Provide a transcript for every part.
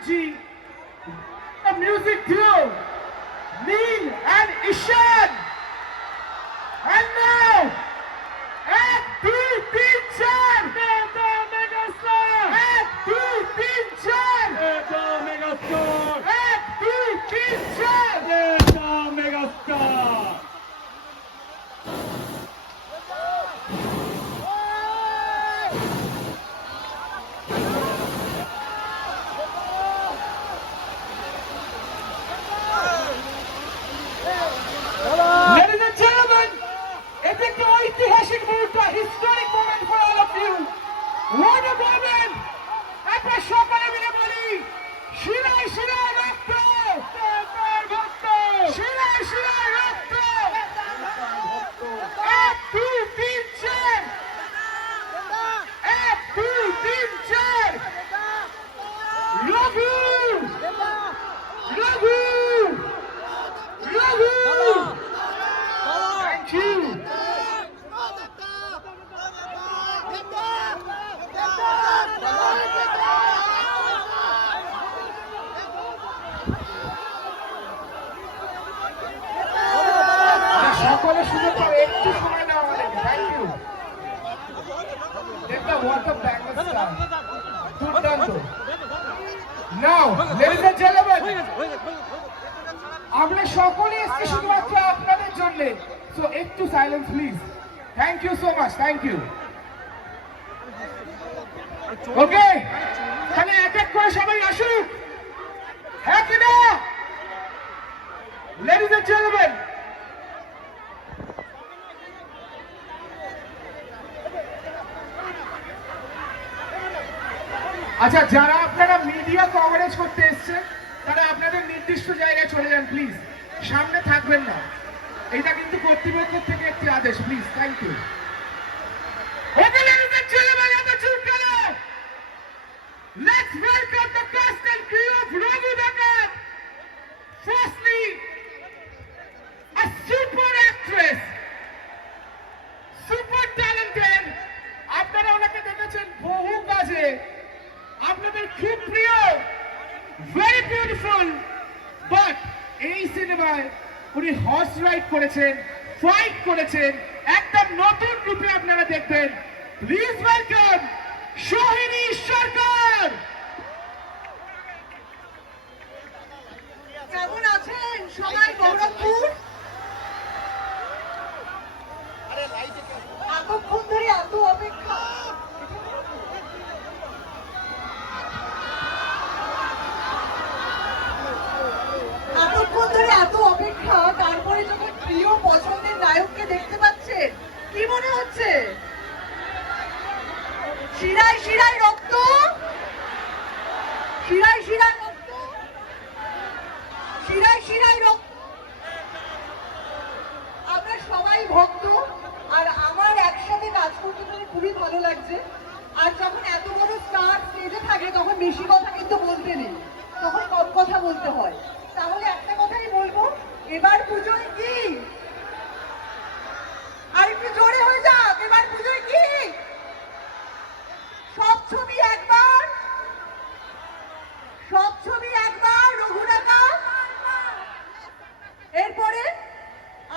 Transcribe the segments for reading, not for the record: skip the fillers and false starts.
Banerjee, the music duo, Neil and Ishan. And now, এক দুই তিন চার মেগাস্টার, এক দুই তিন চার মেগাস্টার, এক দুই তিন চার megastar. Ladies and gentlemen, it's a ঐতিহাসিক মুহূর্ত, historic moment for all of you. What a moment! আমরা সকলে মিলে বলি, শিরায় শিরায় রক্ত, শিরায় শিরায় রক্ত, এক দুই তিন চার, এক দুই তিন চার, রঘু, রঘু, রঘু। Thank you. সকলে সুযোগ পাবে, একটু সময় নাও আমাদেরকে। Thank you. দেখলাম what a banger star. দুর্দান্ত। Now, ladies and gentlemen, আমরা সকলে এসেছি শুধুমাত্র আপনাদের জন্য। সো একটু silence please. Thank you so much, thank you. Okay, তাহলে এক এক করে সবাই আসুক, হ্যাঁ কিনা? লেডিজ এন্ড জেন্টলম্যান, আচ্ছা, যারা আপনারা মিডিয়া কভারেজ করতে এসেছেন তারা আপনাদের নির্দিষ্ট জায়গায় চলে যান প্লিজ, সামনে থাকবেন না। এটা কিন্তু কর্তৃপক্ষের থেকে একটি আদেশ, please. Thank you. Okay, ladies and gentleman, আমরা শুরু করো। Let's welcome the cast and crew of Raghu Dakat. Firstly, a super actress, super talented. আপনারা ওনাকে দেখেছেন বহু কাজে, আপনাদের খুব প্রিয়, ভেরি বিউটিফুল। বাট এই সিনেমায় উনি হর্স রাইড করেছেন, ফাইট করেছেন, একদম নতুন রূপে আপনারা দেখবেন। প্লিজ ওয়েলকাম সোহিনী সরকার। কেমন আছেন সবাই? গৌরবপুর এতক্ষণ ধরে এত অপেক্ষা, এতক্ষণ ধরে এত অপেক্ষা, তারপরে যখন প্রিয় পছন্দের নায়ককে দেখতে পাচ্ছেন, কি মনে হচ্ছে? শিরায় শিরায় রক্ত, শিরায় শিরায় রক্ত, শিরায় শিরায় রক্ত। আমরা সবাই ভক্ত, আর আমার একসাথে কাজ করতে পেরে খুবই ভালো লাগছে। আর যখন এত বড় স্টার স্টেজে থাকে তখন বেশি কথা কিন্তু বলতে নেই, তখন কম কথা বলতে হয়। তাহলে একটা কথাই বলবো, এবার পুজোয় কি? আর একটু জোরে হয়ে যাক, এবার পুজোয় কি? সব ছবি একবার, সব ছবি একবার, রঘু ডাকাত। এরপরে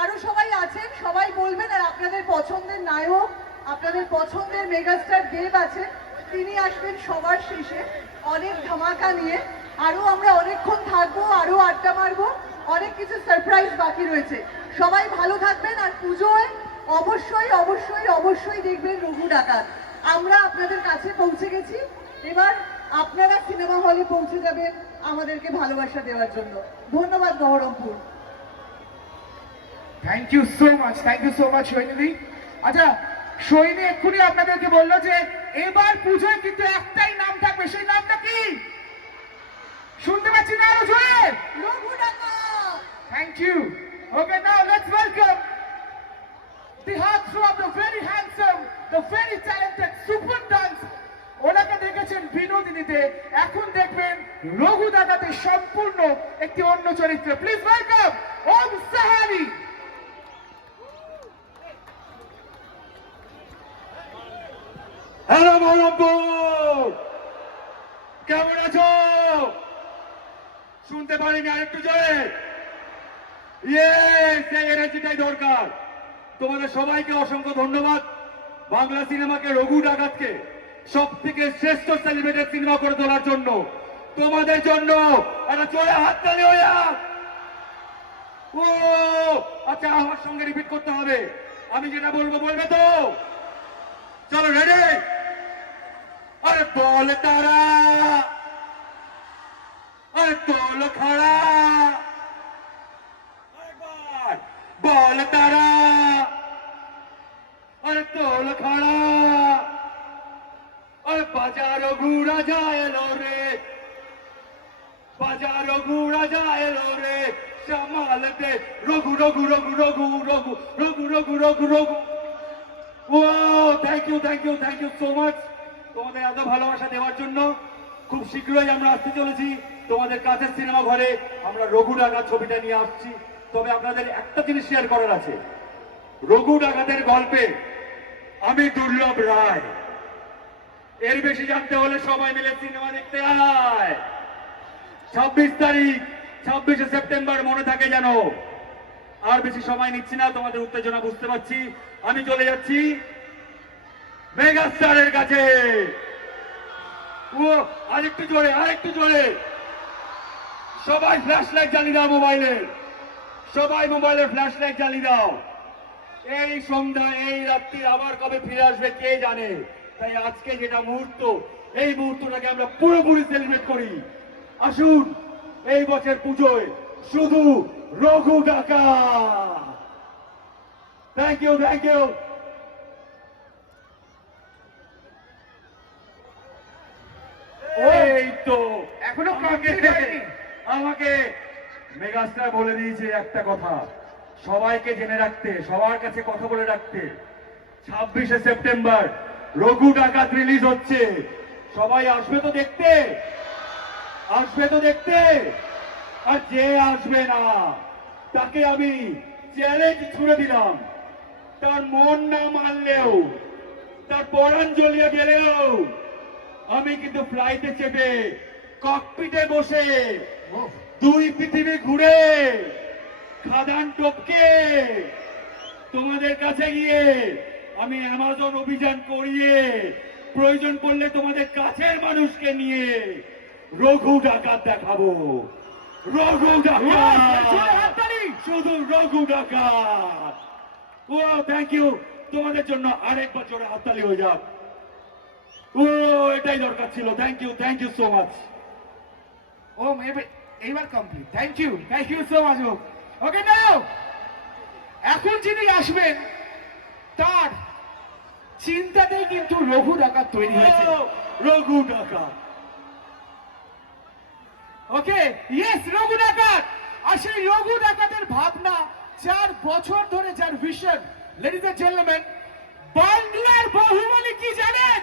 আরো সবাই আছেন, সবাই বলবেন। আর আপনাদের পছন্দের নায়ক, আপনাদের পছন্দের মেগাস্টার দেব আছেন, তিনি আসবেন সবার শেষে অনেক ধামাকা নিয়ে। আরো আমরা অনেকক্ষণ থাকবো, আরো আড্ডা মারবো, অনেক কিছু সারপ্রাইজ বাকি রয়েছে। সবাই ভালো থাকবেন। আর পুজোয় অবশ্যই অবশ্যই অবশ্যই দেখবেন রঘু ডাকাত। আমরা আপনাদের কাছে পৌঁছে গেছি, এবার আপনারা সিনেমা হলে পৌঁছে যাবেন আমাদেরকে ভালোবাসা দেওয়ার জন্য। ধন্যবাদ Baharampur. Thank you so much, thank you so much Sohini. আচ্ছা, সোহিনী এক্ষুনি আপনাদেরকে বললো যে এবার পুজোয় কিন্তু একটাই নাম থাকবে, সেই নামটা কি? শুনতে পাচ্ছি না, আরো জোরে। Raghu Dakat. Thank you. Okay, now let's welcome the heartthrob of the very handsome, the very talented super dance. ওনাকে দেখেছেন বিনোদিনীতে, এখন দেখবেন রঘু ডাকাতে সম্পূর্ণ একটি অন্য চরিত্রে। Please welcome Om Sahani. Hello Baharampur, কেমন আছো? শুনতে পারিনি, আরেকটু জোরে। ইয়ে, সেই এনার্জিটাই দরকার। তোমাদের সবাইকে অসংখ্য ধন্যবাদ। বাংলা সিনেমাকে, রঘু ডাকাতকে সব থেকে শ্রেষ্ঠ সেলিব্রেটেড সিনেমা করে তোলার জন্য তোমাদের জন্য একটা জোরে হাততালি হয়ে যাক। ও আচ্ছা, আমার সঙ্গে রিপিট করতে হবে। আমি যেটা বলবো বলবে তো? চলো, রেডি? আরে বল তারা, আরে তোল খাড়া, আরেকবার বল তারা, আরে তোল খাড়া, আরে বাজারো ঘুরা যায় এলো রে, বাজারো ঘুরা যায় এলো রে, সামালতে রঘু রঘু রঘু রঘু রঘু রঘু রঘু রঘু রঘু। ও thank you, thank you, thank you so much তোমাদের এত ভালোবাসা দেওয়ার জন্য। খুব শীঘ্রই আমরা আসতে চলেছি তোমাদের কাছের সিনেমা ঘরে। আমরা রঘু ডাকাত ছবিটা নিয়ে আসছি। তবে আপনাদের একটা জিনিস শেয়ার করার আছে। রঘু ডাকাতের গল্পে আমি দুর্লভ রায়। এর বেশি জানতে হলে সবাই মিলে সিনেমা দেখতে আয়। 26 তারিখ, 26শে সেপ্টেম্বর মনে থাকে যেন। আর বেশি সময় নিচ্ছি না, তোমাদের উত্তেজনা বুঝতে পারছি। আমি চলে যাচ্ছি মেগাস্টারের কাছে। ও আরেকটু জোরে, আরেকটু জোরে। সবাই ফ্ল্যাশ লাইট জ্বালিয়ে দাও মোবাইলে, সবাই মোবাইলের ফ্ল্যাশ লাইট জ্বালিয়ে দাও। এই সন্ধ্যা, এই রাত্রি আবার কবে ফিরে আসবে কে জানে। তাই আজকে যেটা মুহূর্ত, এই মুহূর্তটাকে আমরা পুরোপুরি সেলিব্রেট করি। আসুন এই বছর পুজোয় শুধু Raghu Dakat. Thank you, thank you. এই তো এখনো complete হয়নি। আমাকে মেগাস্টার বলে দিয়েছে একটা কথা, সবাইকে জেনে রাখতে, সবার কাছে কথা বলে রাখতে। 26শে সেপ্টেম্বর রঘু ডাকাত রিলিজ হচ্ছে। সবাই আসবে তো দেখতে, আসবে তো দেখতে। আর যে আসবে না তাকে আমি চ্যালেঞ্জ ছুড়ে দিলাম, তার মন না মানলেও, তার পরাণ জ্বলিয়ে গেলেও আমি কিন্তু ফ্লাইটে চেপে ককপিটে বসে দুই পৃথিবী ঘুরে খাদান টপকে তোমাদের কাছে গিয়ে আমি অ্যামাজন অভিযান করিয়ে প্রয়োজন পড়লে তোমাদের কাছের মানুষকে নিয়ে রঘু ডাকাত দেখাবো। রঘু ডাকাত, শুধু রঘু ডাকাত। ও থ্যাংক ইউ। তোমাদের জন্য আরেক বছরে হাততালি হয়ে যাক। ও এটাই দরকার ছিল। Thank you so much. ও এইবার complete. Thank you so much. Okay now, এখন যিনি আসবেন তার চিন্তাতেই কিন্তু রঘু ডাকাত তৈরি হয়েছে। রঘু ডাকাত, ওকে, ইয়েস, রঘু ডাকাত। আর সেই রঘু ডাকাতের ভাবনা, 4 বছর ধরে যার ভিশন, লেডিজ এন্ড জেন্টলম্যান, বাংলার বাহুবলী কি জানেন?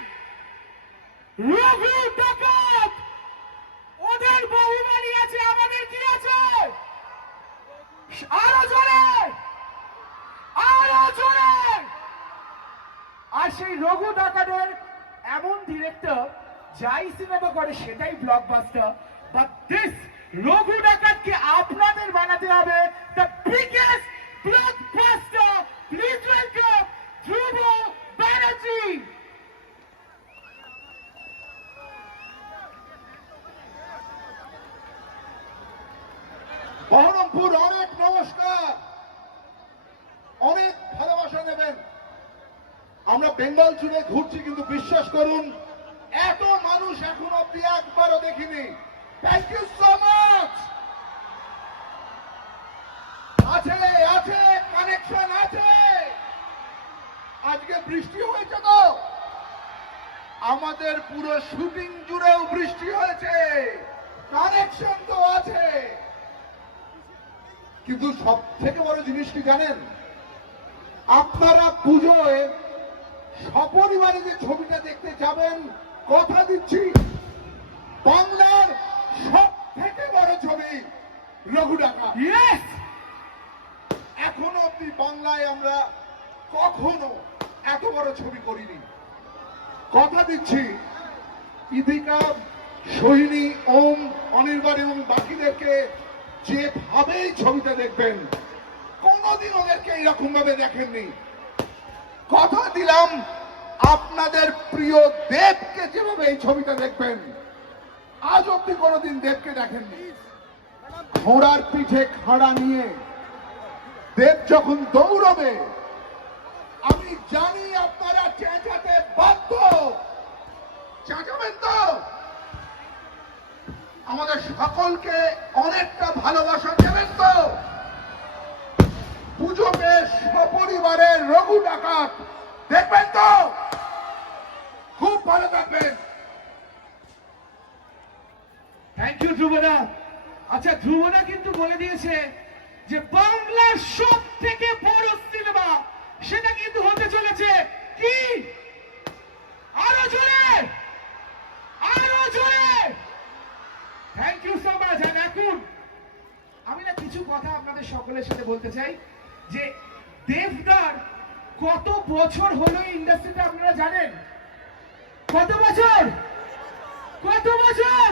রঘু ডাকাত। ওদের বাহুবলী আছে, আমাদের কি আছে? আরো জোরে, আরো জোরে। আর সেই রঘু ডাকাতের এমন ডিরেক্টর, যাই সিনেমা করে সেটাই ব্লকবাস্টার। বাট দিস রঘু ডাকাতকে আপনাদের বানাতে হবে the biggest blockbuster. Please welcome Dhrubo Banerjee. Berhampore অনেক নমস্কার, অনেক ভালোবাসা দেবেন। আমরা বেঙ্গল জুড়ে ঘুরছি, কিন্তু বিশ্বাস করুন এত মানুষ এখন অব্দি একবারও দেখিনি। Thank you so much. আছে আছে কানেকশন আছে। আজকে বৃষ্টি হয়েছে তো, আমাদের পুরো শুটিং জুড়েও বৃষ্টি হয়েছে, কানেকশন তো আছে। কিন্তু সব থেকে বড় জিনিস কি জানেন? আপনারা পুজোয় সপরিবারে যে ছবিটা দেখতে যাবেন, কথা দিচ্ছি বাংলার সব থেকে বড় ছবি রঘু ডাকাত। ইয়েস, এখনো অব্দি বাংলায় আমরা কখনো এত বড় ছবি করিনি। কথা দিচ্ছি ইদিকা, সোহিনী, ওম, অনির্বাণ এবং বাকিদেরকে যেভাবে এই ছবিটা দেখবেন, কোনোদিন ওদেরকে এইরকম ভাবে দেখেননি। কথা দিলাম আপনাদের প্রিয় দেবকে যেভাবে এই ছবিটা দেখবেন, আজ অব্দি কোনোদিন দেবকে দেখেননি। ঘোড়ার পিঠে খাড়া নিয়ে দেব যখন দৌড়বে, আমি জানি আপনারা চেঁচাতে বাধ্য। চেঁচাবেন তো? আমাদের সকলকে অনেকটা ভালোবাসা দেবেন তো? পুজোকে সপরিবারে রঘু ডাকাত দেখবেন তো? খুব ভালো থাকবেন। থ্যাংক ইউ ধ্রুবদা। আচ্ছা, ধ্রুবদা কিন্তু বলে দিয়েছে যে বাংলার সব থেকে বড় সিনেমা সেটা কিন্তু হতে চলেছে কি? আরো জোরে, আরো জোরে। Thank you so much. আর এখন আমি না কিছু কথা আপনাদের সকলের সাথে বলতে চাই যে দেবদার কত বছর হলো ইন্ডাস্ট্রিতে আপনারা জানেন? কত বছর? কত বছর?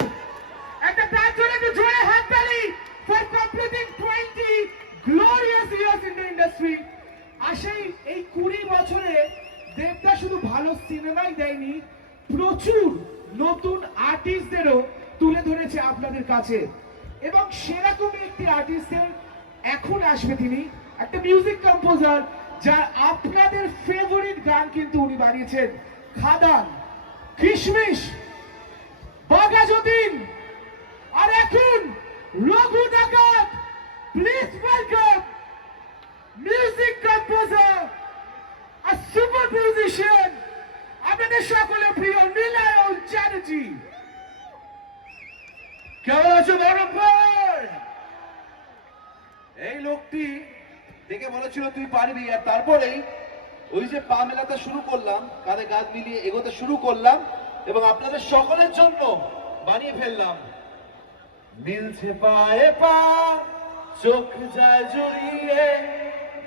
একটা তার জন্য একটু জোরে হাততালি for completing 20 glorious years in the industry। আসেই এই 20 বছরে দেবদা শুধু ভালো সিনেমাই দেয়নি, প্রচুর নতুন আর্টিস্টদেরও তুলে ধরেছে আপনাদের কাছে। এবং সেরকমই একটি আর্টিস্টের এখন আসবে তিনি, একটা মিউজিক কম্পোজার যার আপনাদের ফেভারিট গান কিন্তু উনি বানিয়েছেন। খাদান, কিশমিশ, বাঘাযতীন, আর এখন রঘু ডাকাত। Please welcome music composer, a super musician, আপনাদের সকলের প্রিয় নীলায়ন চ্যাটার্জি। কেমন আছো বরফর? এই লোকটি দেখে বলেছিল তুই পারবি, আর তারপরেই ওই যে পা মেলাতে শুরু করলাম, কাঁধে কাঁধ মিলিয়ে এগোতে শুরু করলাম এবং আপনাদের সকলের জন্য বানিয়ে ফেললাম। মিলছে পায়ে পা, চোখ যায় জড়িয়ে,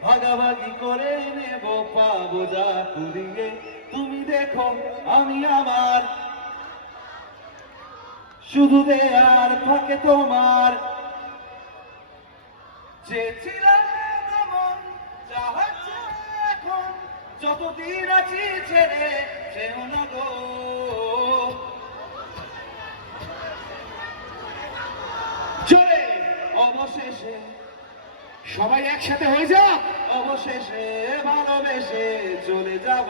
ভাগাভাগি করে নেব পাবো যা কুড়িয়ে। তুমি দেখো আমি আমার, শুধু দেয়ার ফাঁকে তোমার। চেয়েছিলাম এমন, যা হচ্ছে এখন, যতদিন আছি ছেড়ে সেও না গো। চলে অবশেষে সবাই একসাথে হয়ে যা। অবশেষে ভালোবেসে চলে যাব।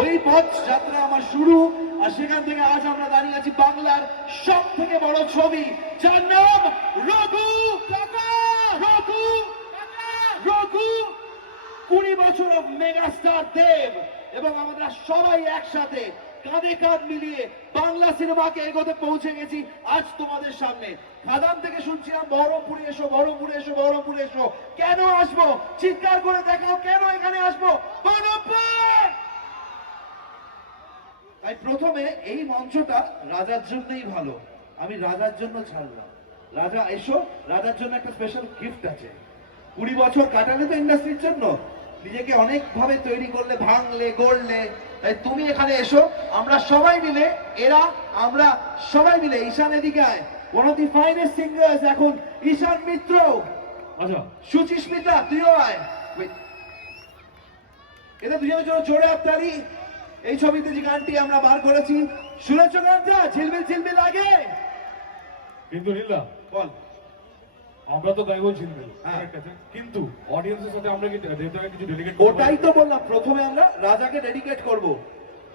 ওই পথ যাত্রা আমার শুরু, আর সেখান থেকে আজ আমরা দাঁড়িয়ে আছি বাংলার সব থেকে বড় ছবি, যার নাম রঘু ডাকাত। রঘু ডাকাত, রঘু। 20 বছর অফ মেগাস্টার দেব এবং আমরা সবাই একসাথে কাঁধে কাঁধ মিলিয়ে বাংলা সিনেমাকে এগোতে পৌঁছে গেছি আজ তোমাদের সামনে। খাদান থেকে শুনছিলাম বহরমপুরে এসো, বহরমপুরে এসো, বহরমপুরে এসো। কেন আসবো? চিৎকার করে দেখাও কেন এখানে আসবো। বহরমপুর! তাই প্রথমে এই মঞ্চটা রাজার জন্যই ভালো, আমি রাজার জন্য ছাড়লাম। রাজা এসো, রাজার জন্য একটা স্পেশাল গিফট আছে। 20 বছর কাটালে তো ইন্ডাস্ট্রির জন্য, নিজেকে অনেক ভাবে তৈরি করলে, ভাঙলে, গড়লে। তাই তুমি এখানে এসো, আমরা সবাই মিলে, আমরা সবাই মিলে। ঈশান এদিকে আয়। One of the finest singers এখন ঈশান মিত্র। আচ্ছা, সুচিস্মিতা তুইও আয়। এটা দুজনের জন্য জোরে হাততালি। এই ছবিতে যে গানটি আমরা বার করেছি, শুনেছ গানটা? ঝিলমিল ঝিলমিল লাগে। কিন্তু নীলা, বল। আমরা তো গাইবো ঝিলমিল, হ্যাঁ। ঠিক আছে, কিন্তু অডিয়েন্সের সাথে আমরা কি দেবদাকে কিছু ডেলিগেট ওটাই তো বললাম, প্রথমে আমরা রাজাকে ডেডিকেট করব।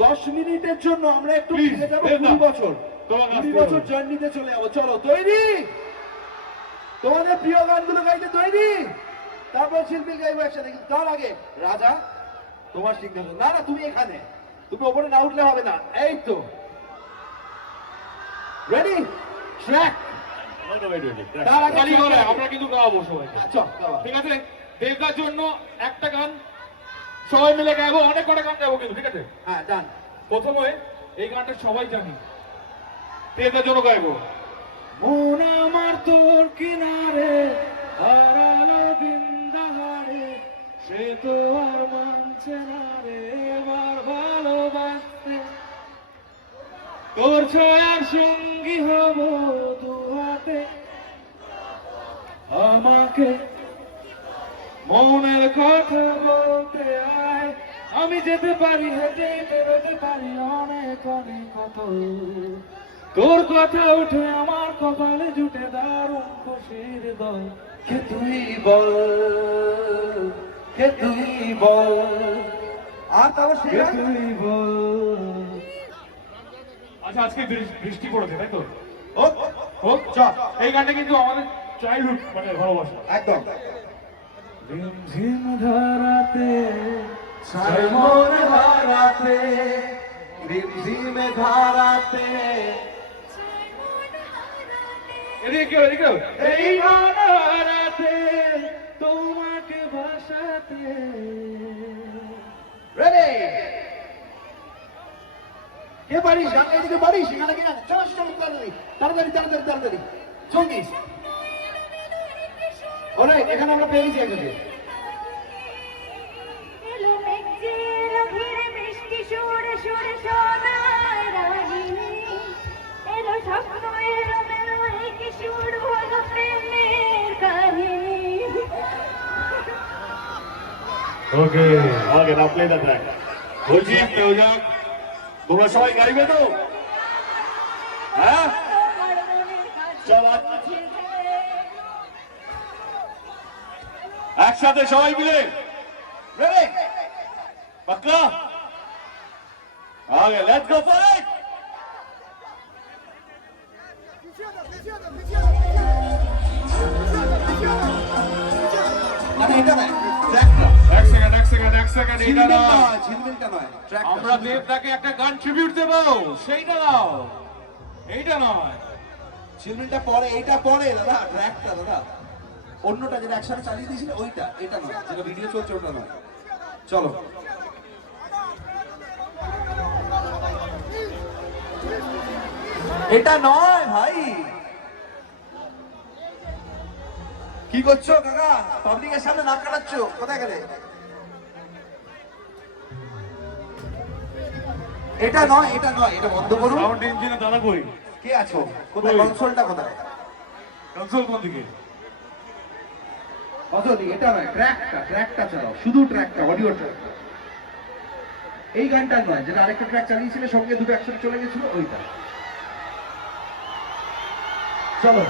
10 মিনিটের জন্য আমরা একটু Please, ফিরে যাবো দেব না। 20 বছর। তোমাকে 20 আসতে বছর হবে। জার্নিতে চলে যাবো। চলো, তৈরি? তোমাদের প্রিয় গানগুলো গাইতে তৈরি? তারপর শিল্পী গাইবো একসাথে। কিন্তু তার আগে রাজা, তোমার সিংহাসন। না না, তুমি এখানে, তুমি ওপরে না উঠলে হবে না। এই তো রেডি, ট্র্যাক। তার আগে গালি করে আমরা কিন্তু গাওয়াবো সবাই, চল বাবা। ঠিক আছে? দেবদার জন্য একটা গান সবাই মিলে গাইবো, অনেক কটা গান গাইবো কিন্তু, ঠিক আছে? হ্যাঁ, ডান। প্রথমে এই গানটা সবাই জানি, দেবদার জন্য গাইবো। মন আমার তোর কিনারে হারালো দিন দাহারে, সে তো আর মানছে না রে এবার ভালোবাসতে। তোর ছয়ার সঙ্গী হব, দুহাত আমাকে মনের কথা বলতে আয়, আমি যেতে পারি হেঁটে বেরোতে পারি অনেক অনেক কত, তোর কথা উঠে আমার কপালে জুটে দারুণ খুশির দল। কে তুই বল, কে তুই বল, আর তারপর কে তুই বল। আচ্ছা, আজকে বৃষ্টি পড়েছে তাই তো? হোক, চল। এই গানটা কিন্তু আমাদের চাইল্ডহুড মানে ভালোবাসা একদম। রিমঝিম ধারাতে সাইমন ধারাতে, রিমঝিমে ধারাতে এদিকে এই ধারাতে তোমাকে ভাসাতে। রেডি কে পারিস গানটা এদিকে পারিস এখানে কিনা চলো চলো তাড়াতাড়ি তাড়াতাড়ি তাড়াতাড়ি সঙ্গীত ওরে এখানে আমরা পেয়ে গেছি একজনকে এলো মেঘে এলো ঘিরে মিষ্টি সুরে সুরে সোনার রাগিনী, এলো স্বপ্ন এলো মেলো কি শুরু হলো প্রেমের কাহিনী। ওকে ওকে, নাও প্লে দ্য ট্র্যাক। বলছি কেউ যাক, তোমরা সবাই গাইবে তো? হ্যাঁ তোমার মনের কাছে চল একসাথে সবাই মিলে, রেডি পাক্কা? ওকে, লেটস গো ফর ইট। আরে এটা না ট্র্যাকটা এক সেকেন্ড, এটা না। ঝিলমিলটা নয় ট্র্যাকটা আমরা দেবদাকে একটা গান ট্রিবিউট দেবো, সেইটা দাও, এইটা নয়। ঝিলমিলটা পরে এইটা পরে দাদা ট্র্যাকটা দাদা অন্যটা যেটা একসাথে চালিয়ে দিয়েছিল ওইটা এটা নয় যেটা ভিডিও চলছে ওটা নয় চলো এটা নয় ভাই কি করছো কাকা পাবলিকের সামনে নাক কাটাচ্ছ কোথায় গেলে এটা নয় এটা বন্ধ করুন সাউন্ড ইঞ্জিনে দাদা কই? কে আছো কোথায় কনসোলটা কোথায় কনসোল কোন দিকে? অজলি এটা নয়, ট্র্যাকটা চালাও, শুধু ট্র্যাকটা, অডিও ট্র্যাকটা। এই গানটা নয়, যেটা আরেকটা ট্র্যাক চালিয়েছিলে সঙ্গে দুটো একসাথে চলে গেছিল ওইটা। চলো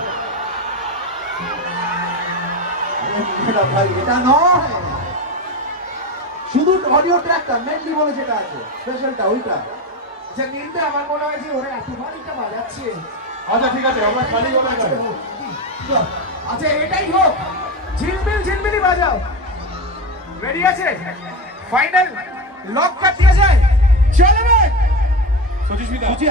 এটা ভাই এটা নয় শুধু অডিও ট্র্যাকটা মেনলি বলে যেটা আছে স্পেশালটা ওইটা যে নীলটা আমার মনে হয় যে ওরা এতবার এটা বাজাচ্ছে। আচ্ছা ঠিক আছে, আমরা খালি গলা গাই। আচ্ছা এটাই হোক, ঝিলমিলি বাজাও। রেডি আছে? ফাইনাল লক কাট দিয়া যায়, চলো ভাই। সচিস্মিতা, বুঝি